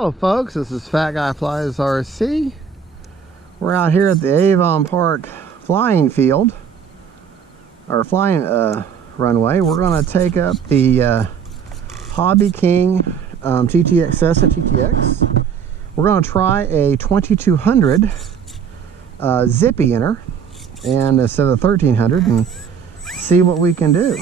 Hello folks, this is Fat Guy Flies RC. We're out here at the Avon Park flying field, or flying runway. We're going to take up the HobbyKing TTX Cessna TTX. We're going to try a 2200 Zippy in her, and instead of 1300, and see what we can do.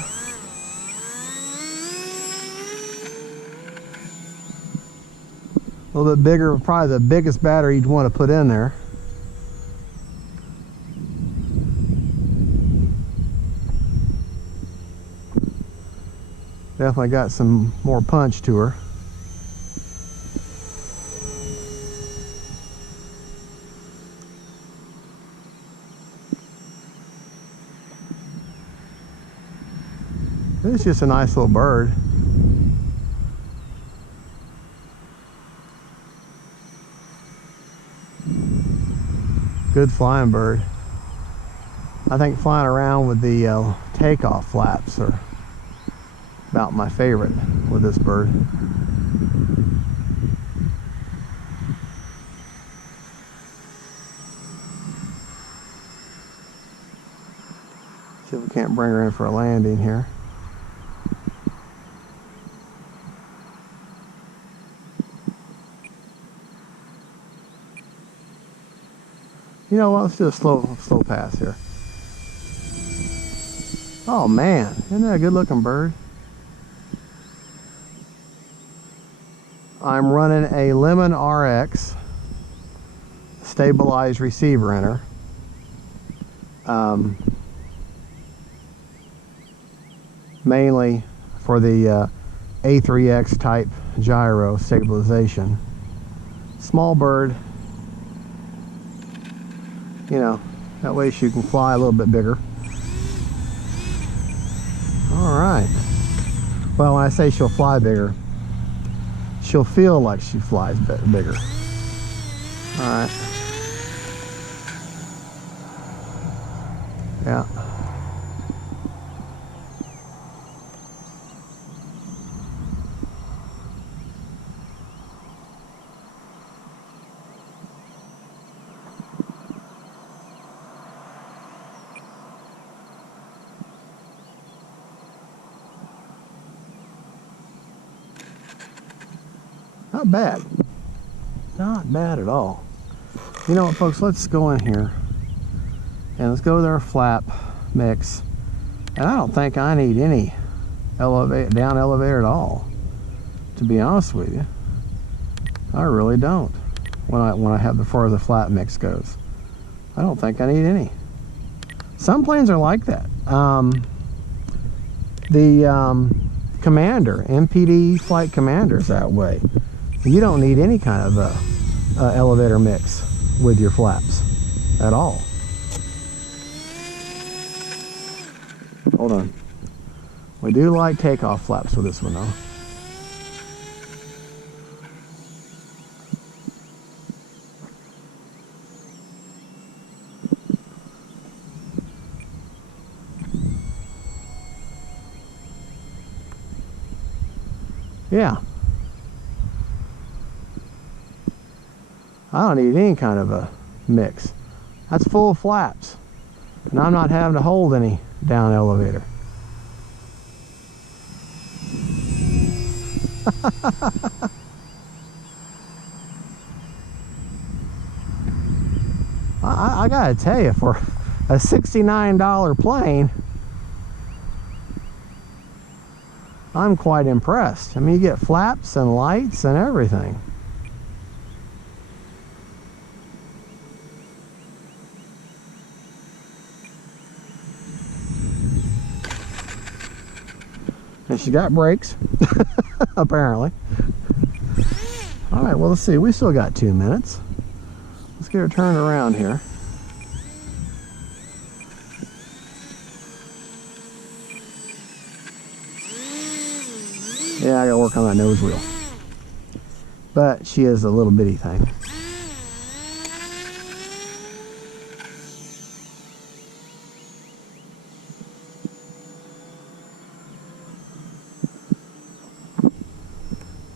A little bit bigger, probably the biggest battery you'd want to put in there. Definitely got some more punch to her. It's just a nice little bird. Good flying bird. I think flying around with the takeoff flaps are about my favorite with this bird. See if we can't bring her in for a landing here. You know what, let's do a slow pass here. Oh man, isn't that a good looking bird? I'm running a Lemon RX stabilized receiver in her. Mainly for the A3X type gyro stabilization. Small bird. You know, that way she can fly a little bit bigger. Alright. Well, when I say she'll fly bigger, she'll feel like she flies bigger. Alright. Yeah. Not bad. Not bad at all. You know what, folks? Let's go in here and let's go with our flap mix. And I don't think I need any down elevator at all, to be honest with you. I really don't. When I have, as far as the flap mix goes, I don't think I need any. Some planes are like that. The Commander, MPD Flight Commander is that way. You don't need any kind of elevator mix with your flaps at all. Hold on. We do like takeoff flaps with this one though. Yeah. I don't need any kind of a mix. That's full of flaps. And I'm not having to hold any down elevator. I gotta tell you, for a $69 plane, I'm quite impressed. I mean, you get flaps and lights and everything. And she got brakes, apparently. All right, well, let's see. We still got 2 minutes. Let's get her turned around here. Yeah, I gotta work on that nose wheel. But she is a little bitty thing.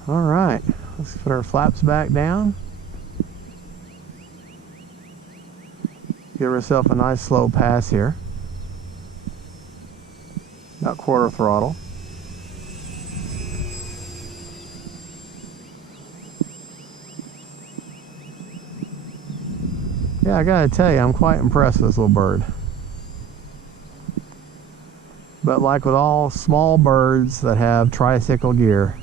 All right, let's put Put our flaps back down. Give herself a nice slow pass here. About quarter throttle. Yeah, I gotta tell you, I'm quite impressed with this little bird. But like with all small birds that have tricycle gear,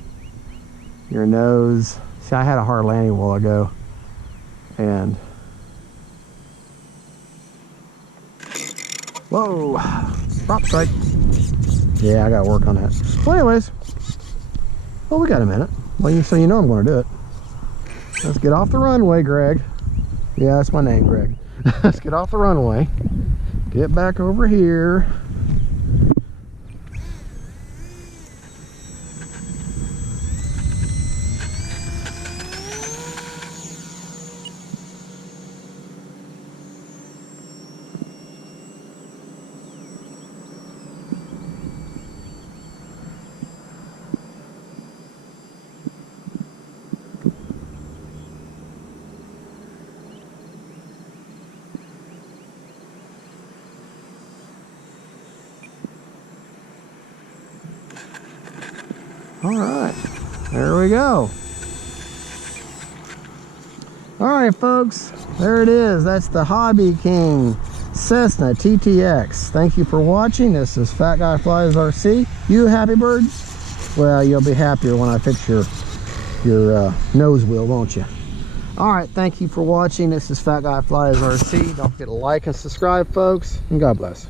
your nose... See, I had a hard landing a while ago, and... Whoa! Prop strike. Yeah, I gotta work on that. Well, anyways, well, we got a minute. Well, so you know I'm gonna do it. Let's get off the runway, Greg. Yeah, that's my name, Greg. Let's get off the runway. Get back over here. All right, there we go. All right, folks, there it is. That's the HobbyKing Cessna TTX. Thank you for watching. This is Fat Guy Flies RC. You happy birds? Well, you'll be happier when I fix your nose wheel, won't you? All right, thank you for watching. This is Fat Guy Flies RC. Don't forget to like and subscribe, folks, and God bless.